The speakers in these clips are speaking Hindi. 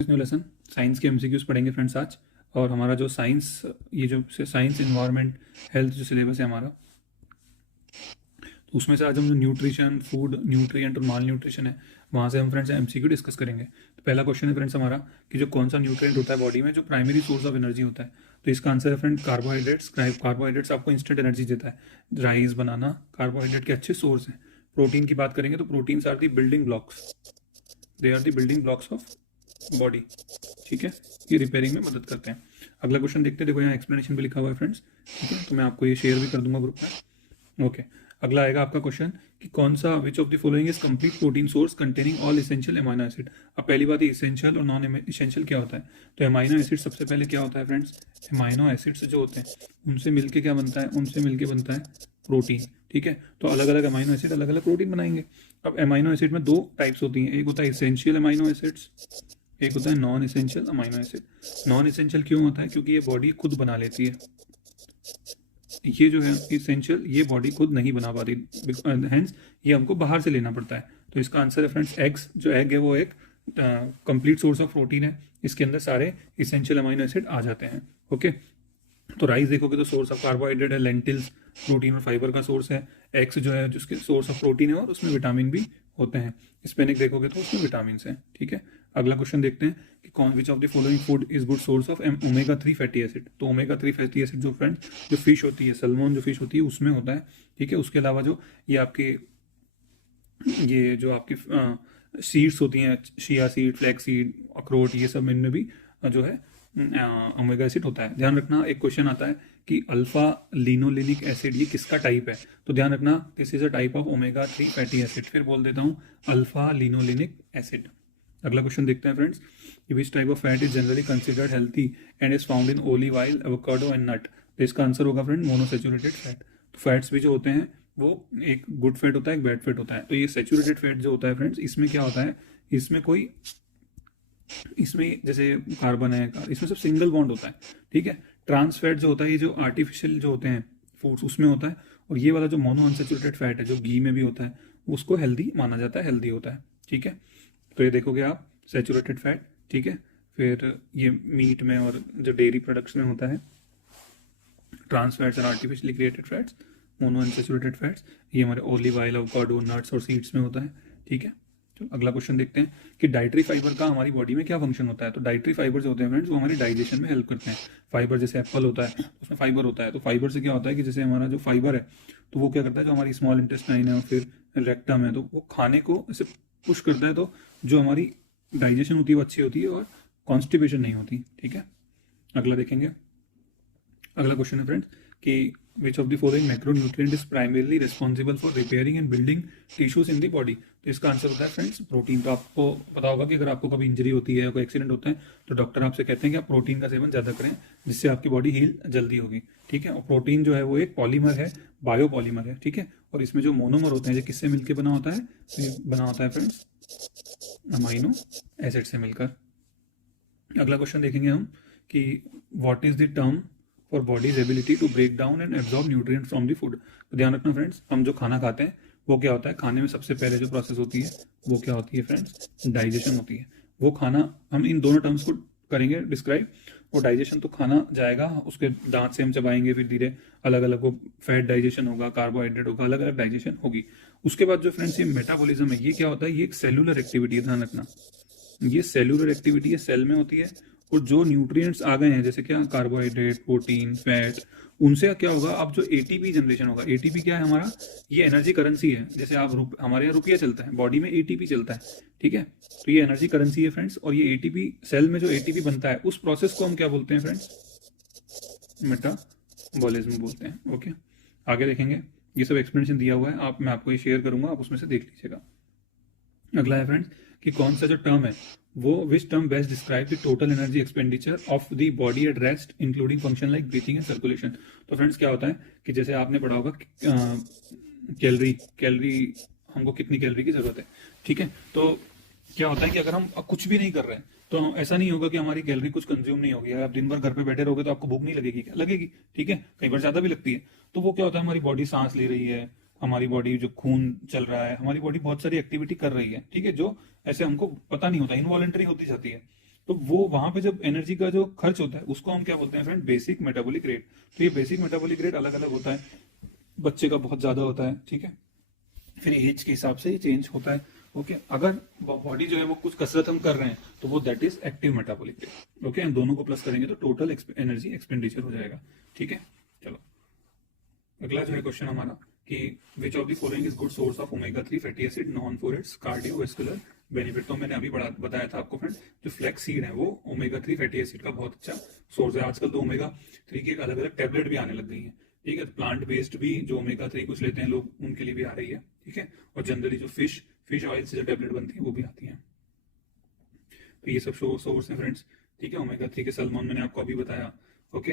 न्यू लेसन साइंस के एमसीक्यूज पढ़ेंगे फ्रेंड्स आज। और हमारा जो साइंस, ये जो साइंस इन्वायरमेंट हेल्थ जो सिलेबस है हमारा, तो उसमें से आज हम जो न्यूट्रिशन, फूड, न्यूट्रिएंट और माल न्यूट्रिशन है, वहाँ से हम फ्रेंड्स एमसीक्यू डिस्कस करेंगे। तो पहला क्वेश्चन है फ्रेंड्स हमारा कि जो कौन सा न्यूट्रिएंट होता है बॉडी में जो प्राइमरी सोर्स ऑफ एनर्जी होता है। तो इसका आंसर है फ्रेंड कार्बोहाइड्रेट्स। कार्बोहाइड्रेट्स आपको इंस्टेंट एनर्जी देता है। राइस, बनाना कार्बोहाइड्रेट के अच्छे सोर्स हैं। प्रोटीन की बात करेंगे तो proteins are the building blocks, they are the building blocks of body. ठीक है, ये रिपेयरिंग में मदद करते हैं। अगला क्वेश्चन देखते हैं। देखो यहाँ एक्सप्लेनेशन भी लिखा हुआ है फ्रेंड्स, ठीक है, तो मैं आपको ये शेयर भी कर दूंगा ग्रुप में। ओके, अगला आएगा आपका क्वेश्चन कि कौन सा which of the following is complete protein source containing all essential amino acid. अब पहली बात, इसेंशियल और नॉन इसेंशियल क्या होता है। तो एमाइनो एसिड सबसे पहले क्या होता है फ्रेंड्स, एमाइनो एसिड्स जो होते हैं उनसे मिलके क्या बनता है, उनसे मिलके बनता है प्रोटीन। ठीक है, तो अलग अलग अमाइनो एसिड अलग अलग प्रोटीन बनाएंगे। अब एमाइनो एसिड में दो टाइप्स होती हैं, एक होता है इसेंशियल अमाइनो एसिड्स, एक होता है non essential amino acid. Non essential क्यों होता है, क्योंकि ये बॉडी खुद बना लेती है। ये जो है इसेंशियल, ये बॉडी खुद नहीं बना पाती, हेंस ये हमको बाहर से लेना पड़ता है। तो इसका आंसर है फ्रेंड्स एग्स। जो एग है वो एक कंप्लीट सोर्स ऑफ प्रोटीन है, इसके अंदर सारे इसेंशियल अमाइनो एसिड आ जाते हैं। ओके, तो राइस देखोगे तो सोर्स ऑफ कार्बोहाइड्रेट है, लेंटिल्स प्रोटीन और फाइबर का सोर्स है। एग्स जो है जिसके सोर्स ऑफ प्रोटीन है और उसमें विटामिन भी होते हैं। स्पेनिक देखोगे तो उसमें विटामिन है। ठीक है, अगला क्वेश्चन देखते हैं कि कौन which of the following food is good source of omega 3 fatty acid. तो ओमेगा 3 फैटी एसिड जो फ्रेंड जो फिश होती है, सलमोन जो फिश होती है उसमें होता है। ठीक है, उसके अलावा जो ये आपके ये जो आपकी सीड्स होती हैं, शिया सीड, फ्लैक्स सीड, अखरोट, ये सब इनमें भी जो है ओमेगा एसिड होता है। ध्यान रखना, एक क्वेश्चन आता है कि अल्फा लिनोलेनिक एसिड ये किसका टाइप है। तो ध्यान रखना, this is a type of omega 3 fatty acid. फिर बोल देता हूँ, अल्फा लिनोलेनिक एसिड। अगला क्वेश्चन देखते हैं friends, which type of fat is generally considered healthy and is found in olive oil, avocado and nut. तो इसका आंसर होगा फ्रेंड मोनोसेचुरेटेड फैट। तो फैट्स भी जो होते हैं वो एक गुड फैट होता है, एक बैड फैट होता है। तो ये सेचुरेटेड फैट जो होता है फ्रेंड्स, इसमें क्या होता है, इसमें जैसे कार्बन है, इसमें सब सिंगल बॉन्ड होता है। ठीक है, ट्रांस फैट जो होता है, ये जो आर्टिफिशियल जो होते हैं फूड्स उसमें होता है। और ये वाला जो मोनो अनसेचुरेटेड फैट है जो घी में भी होता है, उसको हेल्दी माना जाता है, हेल्दी होता है। ठीक है, तो ये देखोगे आप, सेचुरेटेड फैट। ठीक है, फिर ये मीट में और जो डेयरी प्रोडक्ट्स में होता है ट्रांस फैट्स और artificially created fats, mono unsaturated fats, ये हमारे ओलिव ऑयल, एवोकाडो, नट्स और सीड्स में होता है। ठीक है, तो अगला क्वेश्चन देखते हैं कि डाइटरी फाइबर का हमारी बॉडी में क्या फंक्शन होता है। तो डाइटरी फाइबर जो होते हैं फ्रेंड्स वो हमारी डाइजेशन में हेल्प करते हैं। फाइबर जैसे एप्पल होता है उसमें फाइबर होता है, तो फाइबर से क्या होता है कि जैसे हमारा जो फाइबर है तो वो क्या करता है, जो हमारी स्मॉल इंटेस्टाइन है और फिर रेक्टम है, तो वो खाने को ऐसे पुश करता है, तो जो हमारी डाइजेशन होती है वो अच्छी होती है और कॉन्स्टिपेशन नहीं होती। ठीक है, अगला देखेंगे। अगला क्वेश्चन है फ्रेंड्स कि which of the following macronutrient is primarily responsible for repairing and building tissues in the body. तो इसका आंसर होता है फ्रेंड्स प्रोटीन। तो आपको पता होगा कि अगर आपको कभी इंजरी होती है, कोई एक्सीडेंट होता है, तो डॉक्टर आपसे कहते हैं कि आप प्रोटीन का सेवन ज़्यादा करें, जिससे आपकी बॉडी हील जल्दी होगी। ठीक है, और प्रोटीन जो है वो एक पॉलीमर है, बायो पॉलीमर है। ठीक है, और इसमें जो मोनोमर होते हैं, ये किससे मिलकर बना होता है, तो ये बना होता है फ्रेंड्स अमाइनो एसिड से मिलकर। अगला क्वेश्चन देखेंगे हम कि what is the term for body's ability to break down and absorb nutrients from the food. तो ध्यान रखना फ्रेंड्स, हम जो खाना खाते हैं वो क्या होता है, खाने में सबसे पहले जो प्रोसेस होती है वो क्या होती है फ्रेंड्स, डाइजेशन होती है। वो खाना हम इन दोनों टर्म्स को करेंगे डिस्क्राइब। और डाइजेशन तो खाना जाएगा, उसके दांत से हम चबाएंगे, फिर धीरे अलग अलग वो फैट डाइजेशन होगा, कार्बोहाइड्रेट होगा, अलग अलग डाइजेशन होगी। उसके बाद जो फ्रेंड्स ये मेटाबॉलिज्म है, ये क्या होता है, ये एक सेलुलर एक्टिविटी है। ध्यान रखना, ये सेलुलर एक्टिविटी है, सेल में होती है। और जो न्यूट्रिएंट्स आ गए हैं जैसे क्या कार्बोहाइड्रेट, प्रोटीन, फैट, उनसे क्या होगा, अब जो एटीपी जनरेशन होगा। एटीपी क्या है हमारा, ये एनर्जी करेंसी है। जैसे आप हमारे यहाँ रुपया चलता है, बॉडी में एटीपी चलता है। ठीक है, तो ये एनर्जी करेंसी है फ्रेंड्स। और ये एटीपी सेल में जो एटीपी बनता है उस प्रोसेस को हम क्या बोलते हैं फ्रेंड्स, मेटाबॉलिज्म बोलते हैं। ओके, आगे देखेंगे, ये सब एक्सप्लेनेशन दिया हुआ है, मैं आपको ये शेयर करूंगा, आप उसमें से देख लीजिएगा। अगला है फ्रेंड्स कि कौन सा जो टर्म है वो, which term best describe the total energy expenditure of the body at rest including function like breathing and circulation. तो फ्रेंड्स क्या होता है कि जैसे आपने पढ़ा होगा कैलोरी हमको कितनी कैलोरी की जरूरत है। ठीक है, तो क्या होता है कि अगर हम कुछ भी नहीं कर रहे हैं तो ऐसा नहीं होगा कि हमारी कैलोरी कुछ कंज्यूम नहीं होगी। अगर आप दिन भर घर पे बैठे रहोगे तो आपको भूख नहीं लगेगी, क्या लगेगी। ठीक है, कई बार ज्यादा भी लगती है। तो वो क्या होता है, हमारी बॉडी सांस ले रही है, हमारी बॉडी जो खून चल रहा है, हमारी बॉडी बहुत सारी एक्टिविटी कर रही है। ठीक है, जो ऐसे हमको पता नहीं होता, इनवॉलेंटरी होती जाती है। तो वो वहां पे जब एनर्जी का जो खर्च होता है उसको हम क्या बोलते हैं फ्रेंड, बेसिक मेटाबॉलिक रेट। तो ये बेसिक मेटाबॉलिक रेट अलग अलग होता है, बच्चे का बहुत ज्यादा होता है, ठीक है, फिर एज के हिसाब से ये चेंज होता है। ओके, अगर बॉडी जो है वो कुछ कसरत हम कर रहे हैं तो वो that is active metabolic rate. Okay, इन दोनों को प्लस करेंगे तो टोटल एनर्जी एक्सपेंडिचर हो जाएगा, ठीक है। चलो अगला जो है क्वेश्चन हमारा कि which of the following is good source of omega 3 fatty acid non for its cardiovascular benefit. तो मैंने अभी बताया था आपको फ्रेंड, जो फ्लैक्स सीड है वो ओमेगा 3 फैटी एसिड का बहुत अच्छा सोर्स है। आजकल तो ओमेगा 3 की अलग अलग टैबलेट भी आने लग गई है, ठीक है। प्लांट बेस्ड भी जो ओमेगा 3 कुछ लेते हैं लोग, उनके लिए भी आ रही है, ठीक है। और जनरली जो फिश ऑयल से जो टैबलेट बनती है वो भी आती है। तो ये सब सोर्स है फ्रेंड्स, ठीक है। ओमेगा 3 के सैल्मन मैंने आपको अभी बताया, ओके।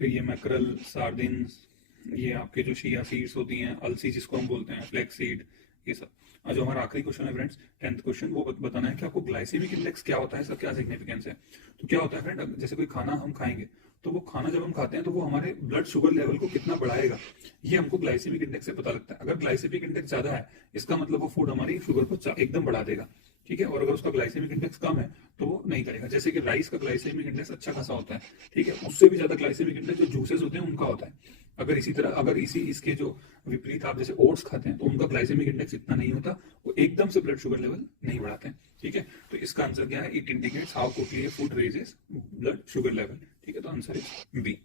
फिर ये मैकरल, सार्डिन्स, ये आपके जो शिया सीड्स होती हैं, अलसी जिसको हम बोलते हैं, फ्लैक्स सीड, ये सब। और जो हमारा आखिरी क्वेश्चन है फ्रेंड्स, 10th क्वेश्चन, वो बताना है कि आपको ग्लाइसेमिक इंडेक्स क्या होता है, इसका क्या सिग्निफिकेंस है। तो क्या होता है फ्रेंड, जैसे कोई खाना हम खाएंगे तो वो खाना जब हम खाते हैं तो वो हमारे ब्लड शुगर लेवल को कितना बढ़ाएगा, ये हमको ग्लाइसेमिक इंडेक्स से पता लगता है। अगर ग्लाइसेमिक इंडेक्स ज्यादा है, इसका मतलब वो फूड हमारी शुगर को एकदम बढ़ा देगा, ठीक है। और अगर उसका ग्लाइसेमिक इंडेक्स कम है तो वो नहीं करेगा। जैसे कि राइस का ग्लाइसेमिक इंडेक्स अच्छा खासा होता है, ठीक है, उससे भी ज्यादा ग्लाइसेमिक इंडेक्स जो जूसेस होते हैं उनका होता है। अगर इसी तरह, अगर इसके जो विपरीत आप जैसे ओट्स खाते हैं तो उनका ग्लाइसेमिक इंडेक्स इतना नहीं होता, वो एकदम से ब्लड शुगर लेवल नहीं बढ़ाते हैं, ठीक है। तो इसका आंसर क्या है, it indicates how quickly food raises blood sugar level, ठीक है। तो आंसर इज बी।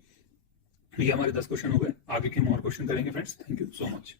ये हमारे 10 क्वेश्चन हो गए, आगे के हम और क्वेश्चन करेंगे friends. Thank you so much.